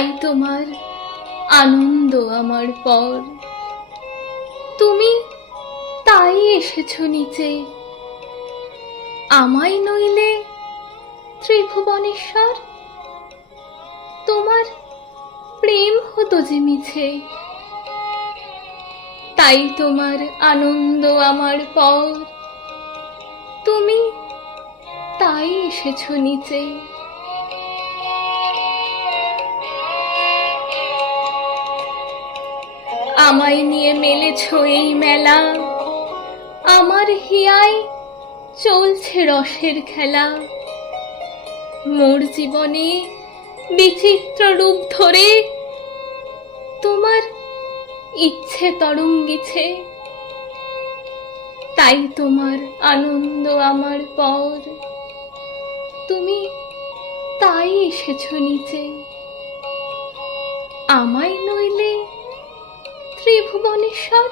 তোমার আনন্দ আমার পর। তুমি তাই এসেছ নিচে। আমায় নইলে ত্রিভুবনেশ্বর? তোমার প্রেম হতো যে মিছে। তাই তোমার আনন্দ আমার পর। তুমি তাই এসেছ নিচে। আমায় নিয়ে মেলেছ এই মেলা। আমার হিয়ায় চলছে রসের খেলা। মোর জীবনে বিচিত্র রূপ ধরে তোমার ইচ্ছে তরঙ্গিছে। তাই তোমার আনন্দ আমার পর। তুমি তাই এসেছ নিচে। আমায় নইলে ত্রিভুবনেশ্বর।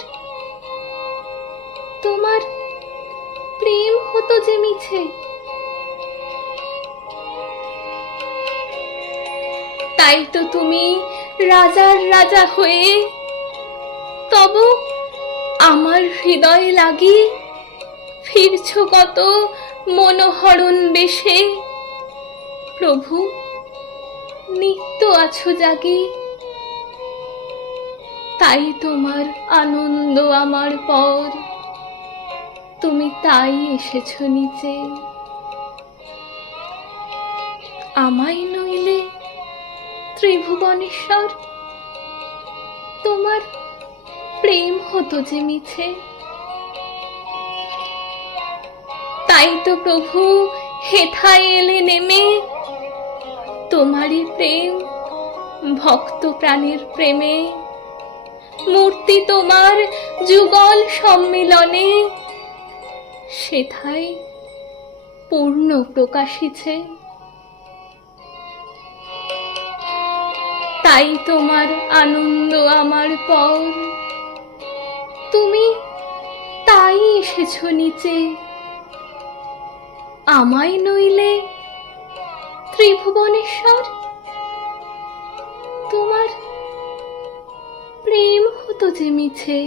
তোমার প্রেম হতো যে মিছে। তাই তো তুমি রাজার রাজা হয়ে তব আমার হৃদয় লাগি ফিরছ কত মনোহরণ বেশে। প্রভু, নিত্য আছো জাগি। তাই তোমার আনন্দ আমার পর। তুমি তাই এসেছ নিচে। আমায় নইলে ত্রিভুবনেশ্বর, তোমার প্রেম হতো যে মিছে। তাই তো প্রভু হেথায় এলে নেমে। তোমারই প্রেম ভক্ত প্রাণের প্রেমে। মূর্তি তোমার যুগল সম্মিলনে। সেথায় পূর্ণ প্রকাশিছে। তাই তোমার আনন্দ আমার পর। তুমি তাই এসেছ নিচে। আমায় নইলে ত্রিভুবনেশ্বর, তোমার হতো যে মিছে।